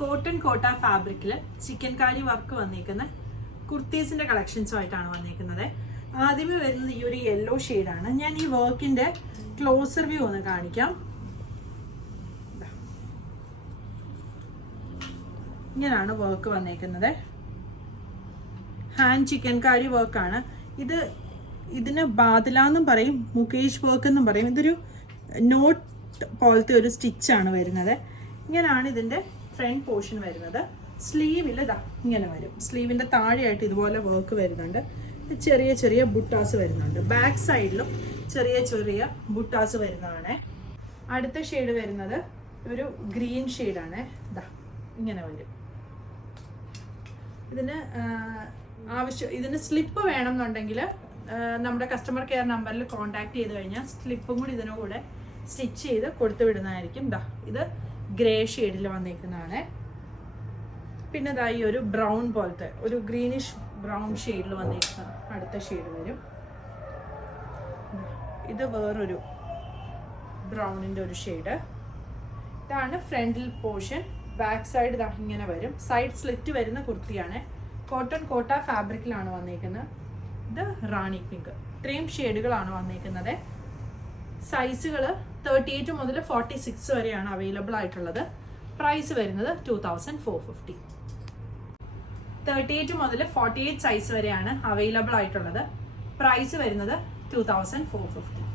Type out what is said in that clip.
Cotton കോട്ട ഫാബ്രിക്കിൽ chicken കാരി work വന്നിരിക്കുന്ന കുർത്തീസിന്റെ കളക്ഷൻസുമായിട്ടാണ് വന്നിരിക്കുന്നത്. ആദ്യമേ വരുന്നത് ഈ ഒരു യെല്ലോ ഷെയ്ഡാണ്. ഞാൻ ഈ വർക്കിന്റെ ക്ലോസർ വ്യൂ ഒന്ന് കാണിക്കാം. ഇങ്ങനെയാണ് വർക്ക് വന്നിരിക്കുന്നത്. ഹാൻഡ് ചിക്കൻ കാരി വർക്കാണ് ഇത്. ഇതിന് ബാദല എന്നും പറയും, മുകേഷ് വർക്ക് എന്നും പറയും. ഇതൊരു നോട്ട് പോലത്തെ ഒരു സ്റ്റിച്ചാണ് വരുന്നത്. ഇങ്ങനെയാണ് ഇതിൻ്റെ ഫ്രണ്ട് പോർഷൻ വരുന്നത്. സ്ലീവിൽ ഇതാ ഇങ്ങനെ വരും. സ്ലീവിൻ്റെ താഴെയായിട്ട് ഇതുപോലെ വർക്ക് വരുന്നുണ്ട്. ചെറിയ ചെറിയ ബുട്ടാസ് വരുന്നുണ്ട്. ബാക്ക് സൈഡിലും ചെറിയ ചെറിയ ബുട്ടാസ് വരുന്നതാണ്. അടുത്ത ഷെയ്ഡ് വരുന്നത് ഒരു ഗ്രീൻ ഷെയ്ഡാണ്. ഇതാ ഇങ്ങനെ വരും. ഇതിന് സ്ലിപ്പ് വേണമെന്നുണ്ടെങ്കിൽ നമ്മുടെ കസ്റ്റമർ കെയർ നമ്പറിൽ കോൺടാക്ട് ചെയ്ത് കഴിഞ്ഞാൽ സ്ലിപ്പും കൂടി ഇതിനു കൂടെ സ്റ്റിച്ച് ചെയ്ത് കൊടുത്തു വിടുന്നതായിരിക്കും. ദാ ഇത് ഗ്രേ ഷെയ്ഡിൽ വന്നിരിക്കുന്നതാണ്. പിന്നെ ഇതാ ഈ ഒരു ബ്രൗൺ പോലത്തെ ഒരു ഗ്രീനിഷ് ബ്രൗൺ ഷെയ്ഡിൽ വന്നിരിക്കുന്ന അടുത്ത ഷെയ്ഡ് വരും. ഇത് വേറൊരു ബ്രൗണിൻ്റെ ഒരു ഷെയ്ഡ്. ഇതാണ് ഫ്രണ്ടിൽ പോർഷൻ. ബാക്ക് സൈഡ് ഇതാ ഇങ്ങനെ വരും. സൈഡ് സ്ലിറ്റ് വരുന്ന കുർത്തിയാണ്. കോട്ടൺ കോട്ട ഫാബ്രിക്കിലാണ് വന്നിരിക്കുന്നത്. ഇത് റാണി പിങ്ക്. ഇത്രയും ഷെയ്ഡുകളാണ് വന്നിരിക്കുന്നത്. സൈസുകൾ 38 മുതൽ 46 വരെയാണ് അവൈലബിൾ ആയിട്ടുള്ളത്. പ്രൈസ് വരുന്നത് 2450. 38 മുതൽ 48 സൈസ് വരെയാണ് അവൈലബിൾ ആയിട്ടുള്ളത്. പ്രൈസ് വരുന്നത് 2450.